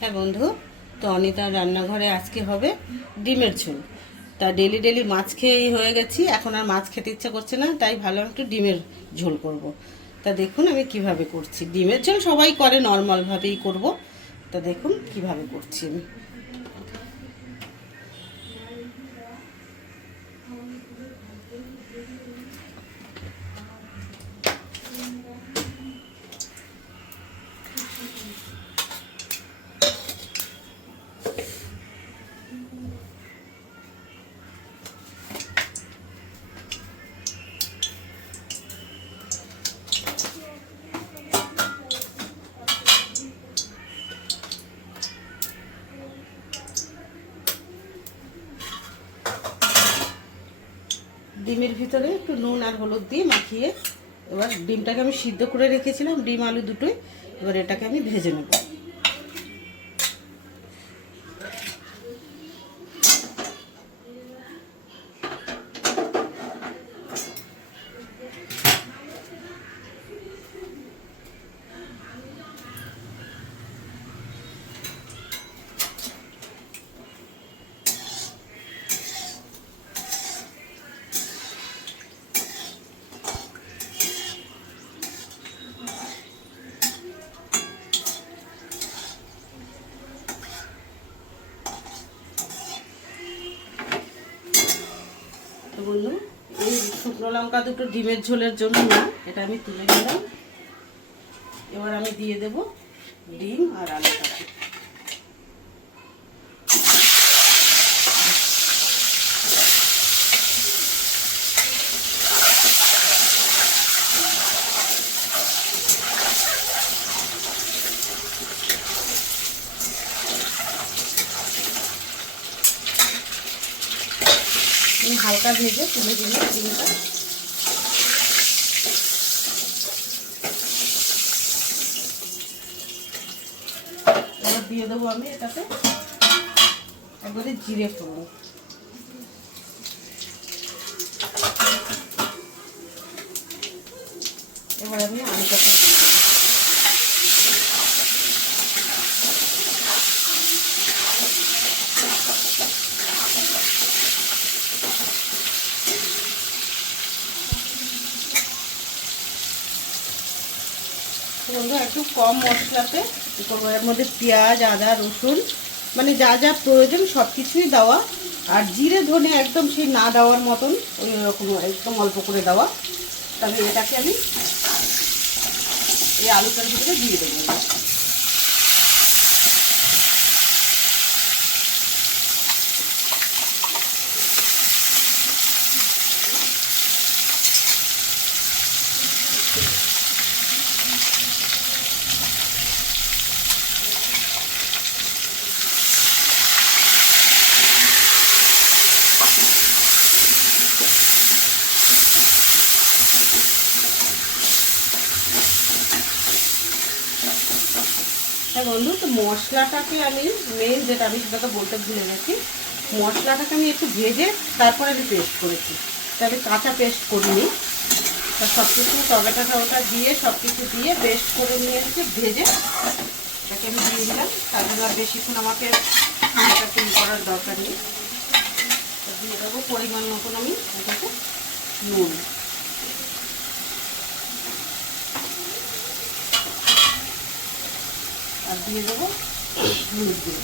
হ্যাঁ বন্ধু, তো অনিতার রান্নাঘরে আজকে হবে ডিমের ঝোল। তা ডেলি ডেলি মাছ খেয়েই হয়ে গেছি, এখন আর মাছ খেতে ইচ্ছা করছে না, তাই ভাবলাম একটু ডিমের ঝোল করব। তা দেখুন আমি কিভাবে করছি। ডিমের ঝোল সবাই করে, নর্মালভাবেই করব। তা দেখুন কিভাবে করছি আমি। ডিমের ভিতরে একটু নুন আর হলুদ দিয়ে মাখিয়ে, এবার ডিমটাকে আমি সিদ্ধ করে রেখেছিলাম, ডিম আলু দুটোই। এবার এটাকে আমি ভেজে নেব। তো বন্ধু, এই শুকনো লঙ্কা দুটো ডিমের ঝোলের জন্য না, এটা আমি তুলে নিলাম। এবার আমি দিয়ে দেব ডিম আর আলুটাকে। হালকা ভেজে তুলে দিলাম ডিমটা। এবার দিয়ে দেবো আমি এটাতে একবারে জিরে ফোড়ন। এবার আমি আলুটাকে দিয়ে দেবো। বন্ধু একটু কম মশলাতে এর মধ্যে পেঁয়াজ, আদা, রসুন, মানে যা যা প্রয়োজন সব কিছুই দেওয়া। আর জিরে ধনে একদম সেই না দেওয়ার মতন, ওই রকম একদম অল্প করে দেওয়া। তবে এটাকে আমি এই আলুটার ভিতরে দিয়ে দেবো। হ্যাঁ বন্ধু, তো মশলাটাকে আমি মেন যেটা আমি সেটা তো বলতে ভুলে গেছি। মশলাটাকে আমি একটু ভেজে তারপরে আমি পেস্ট করেছি, তবে কাঁচা পেস্ট করিনি। তা সব কিছু টমেটো দিয়ে সব কিছু দিয়ে পেস্ট করে নিয়ে এসে ভেজে এটাকে আমি দিয়ে দিলাম। তার জন্য আর বেশিক্ষণ আমাকে খানিকটা তৈরি করার দরকার নেই। দিয়ে দেবো পরিমাণ মতন আমি এটাকে নুন। আর দিয়ে দেবো হলুদ গুঁড়ো।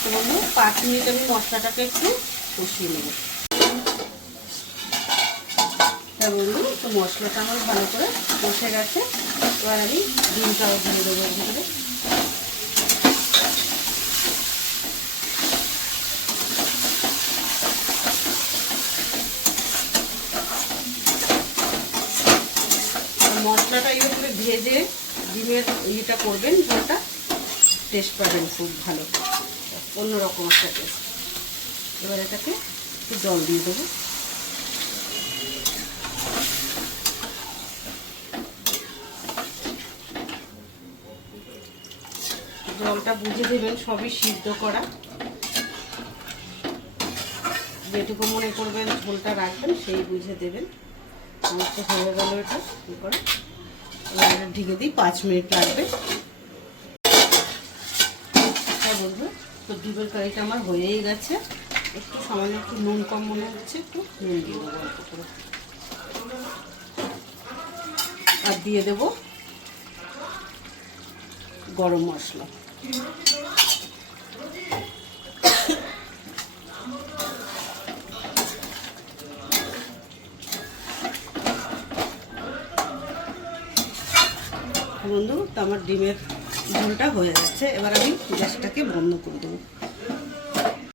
তো বন্ধু 5 মিনিট আমি মশলাটাকে একটু কষিয়ে নেব। তা বন্ধু, তো মশলাটা আমার ভালো করে কষে গেছে। এবার আমি ডিমটাও দিয়ে দেবো এর ভিতরে। মশলাটা এইভাবে ভেজে ডিমের ইয়েটা করবেন, ঝোলটা টেস্ট পাবেন খুব ভালো, অন্যরকম একটা টেস্ট। এবার এটাকে একটু জল দিয়ে দেবো। জলটা বুঝে দেবেন, সবই সিদ্ধ করা। যেটুকু মনে করবেন ঝোলটা রাখবেন সেই বুঝে দেবেন। আমার তো হয়ে গেল এটা কী করে, এবার এটা ঢেকে দিই, 5 মিনিট লাগবে। হ্যাঁ বন্ধু, তো ডিমের কারিটা আমার হয়েই গেছে। একটু সামান্য একটু নুন কম মনে হচ্ছে, একটু নুন দিয়ে দেবো অল্প করে, আর দিয়ে দেব গরম মশলা। বন্ধু, তো আমার ডিমের ঝোলটা হয়ে যাচ্ছে। এবার আমি গ্যাসটাকে বন্ধ করে দেবো।